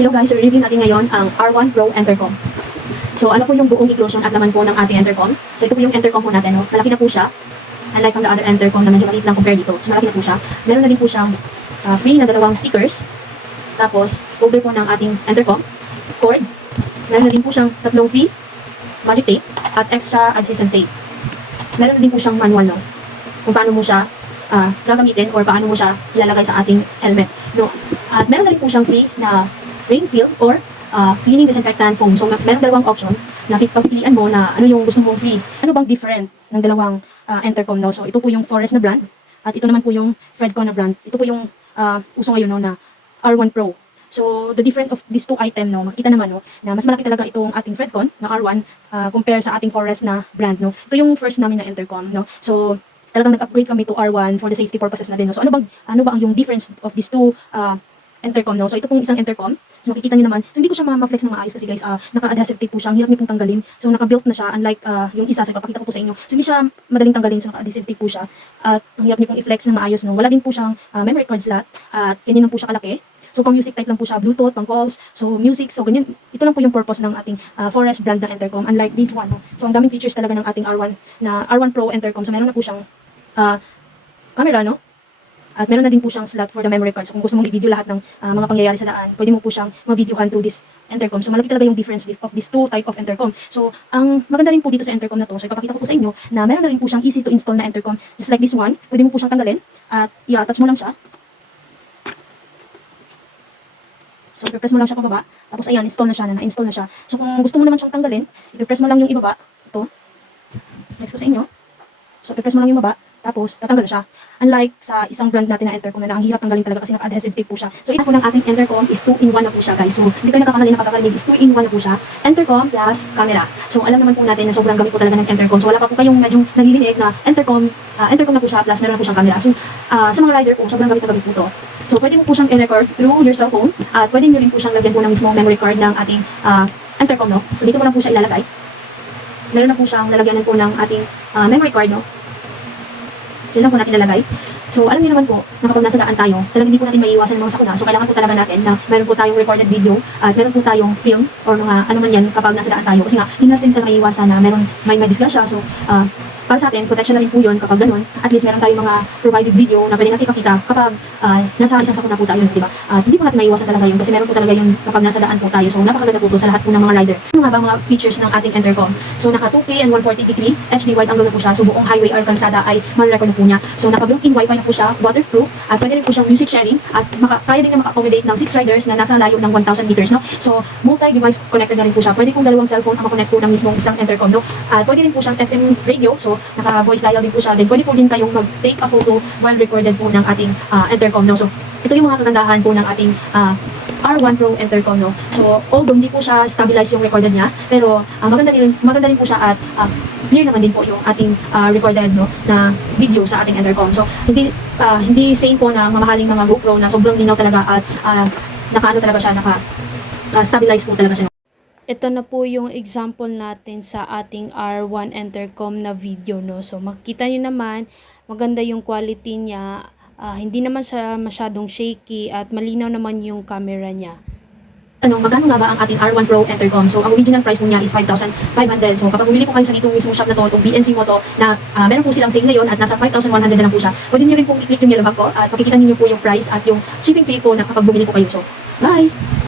Hello guys, so review natin ngayon ang R1 Pro Entercom. So ano po yung buong inclusion at laman po ng ating Entercom. So ito po yung Entercom po natin. No? Malaki na po siya. Unlike from the other Entercom na medyo maliit lang compare dito. So malaki na po siya. Meron na din po siyang free na dalawang stickers. Tapos folder po ng ating Entercom. Cord. Meron na din po siyang tatlong free magic tape at extra adhesive tape. Meron na din po siyang manual, no? Kung paano mo siya gagamitin or paano mo siya ilalagay sa ating helmet. No? At meron na rin po siyang free na rain film or cleaning disinfectant foam. So, meron dalawang option na pagpipilian mo na ano yung gusto mong free. Ano bang different ng dalawang Entercom, no? So, ito po yung Forest na brand at ito naman po yung Fredcon na brand. Ito po yung uso ngayon, no, na R1 Pro. So, the difference of these two item, no, makita naman, no, na mas malaki talaga itong ating Fredcon na R1 compare sa ating Forest na brand, no. Ito yung first namin na Entercom, no. So, talagang nag-upgrade kami to R1 for the safety purposes na din, no. So, ano ba ang yung difference of these two Entercom, no? So, ito pong isang Entercom. So, makikita nyo naman. So, hindi ko siya ma-flex ng maayos kasi guys, naka-adhesive tape po siya. Ang hirap niyo pong tanggalin. So, naka-built na siya. Unlike yung isa, so, ipapakita ko po sa inyo. So, hindi siya madaling tanggalin. So, naka-adhesive tape po siya. At ang hirap niyo pong i-flex ng maayos, no? Wala din po siyang memory card slot. At ganyan lang po siya kalaki. So, pang music type lang po siya. Bluetooth, pang calls. So, music. So, ganyan. Ito lang po yung purpose ng ating Forest brand ng Entercom. Unlike this one, no? So, ang daming features talaga ng ating R1 Pro Entercom. So, meron na po siyang camera, no? At meron na din po siyang slot for the memory card. So kung gusto mong i-video lahat ng mga pangyayari sa daan, pwede mo po siyang ma-videohan through this Entercom. So malaki talaga yung difference of these two type of Entercom. So ang maganda rin po dito sa Entercom na to, so ipapakita ko po sa inyo na meron na rin po siyang easy to install na Entercom. Just like this one, pwede mo po siyang tanggalin at i-attach mo lang siya. So i-press mo lang siya pababa. Tapos ayan, install na siya, na-install na siya. So kung gusto mo naman siyang tanggalin, i-press mo lang yung ibaba. Ito. Next ko sa inyo. So i-press mo lang yung baba. Tapos, tatanggal na siya. Unlike sa isang brand natin na Entercom na ang hirap tanggalin talaga kasi naka-adhesive tape po siya. So, ito po ng ating Entercom is 2-in-1 na po siya, guys. So, hindi kayo nakakamali na pagkakarinig is 2-in-1 na po siya. Entercom plus camera. So, alam naman po natin na sobrang gamit po talaga ng Entercom. So, wala pa po kayong medyo nalilinig na Entercom na po siya plus meron na po siyang camera. So, sa mga rider po, sobrang gamit na gamit po to. So, pwede mo po siyang i-record through your cellphone at pwede nyo rin po siyang lagyan po ng mismo memory card ng ating Entercom, no? So, dito mo lang po siya ilalagay. Meron na po siyang lalagyanan po ng ating memory card, no? Yun lang po natin lalagay. So, alam niyo naman po, na kapag nasa daan tayo, talagang hindi po natin maiiwasan ng mga sakuna. So, kailangan po talaga natin na meron po tayong recorded video at meron po tayong film or mga ano man yan kapag nasa daan tayo. Kasi nga, hindi natin talaga maiiwasan na may disgrasya. So, para sa atin, protection na rin po yun kapag ganun. At least meron tayong mga provided video na pwede natin ipakita kapag nasa isang sakuna po tayo, diba? At hindi po natin maiiwasan talaga yun kasi meron po talaga yun kapag nasa daan po tayo. So, napakaganda po sa lahat po ng mga rider. Ano nga ba mga features ng ating Entercom? So, naka 2K and 140 degree HD wide angle na po siya. So, buong highway or kalsada ay ma-record na po niya. So, naka built-in wifi na po siya, waterproof, at pwede rin po siyang music sharing at kaya din na maka-accommodate ng 6 riders na nasa layo ng 1,000 meters, no? So, multi-device connected na rin po siya. Pwede po dalawang cellphone ang makonect po ng mismong isang Entercom, no? At pwede rin po siyang FM radio. So, naka-voice dial din po siya. Then, pwede po din kayong mag-take a photo while recorded po ng ating Entercom, no? So, ito yung mga kagandahan po ng ating R1 Pro Entercom, no? So, although hindi po siya stabilize yung recorded niya, pero maganda rin po siya at clear naman din po yung ating recorded, no, na video sa ating Entercom. So, hindi same po na mamahaling mga GoPro na sobrang linaw talaga at naka-stabilize po talaga siya. Ito na po yung example natin sa ating R1 Entercom na video, no. So, makikita nyo naman, maganda yung quality niya. Hindi naman siya masyadong shaky at malinaw naman yung camera niya. Magkano nga ba ang ating R1 Pro Entercom? So, ang original price po niya is 5,500. So, kapag bumili po kayo sa itong mismo shop na to, itong BNC Moto, na meron po silang sale ngayon at nasa 5,100 na lang po siya. Pwede nyo rin po i-click yung yellow bag ko at makikita niyo po yung price at yung shipping fee po na kapag bumili po kayo. So, bye!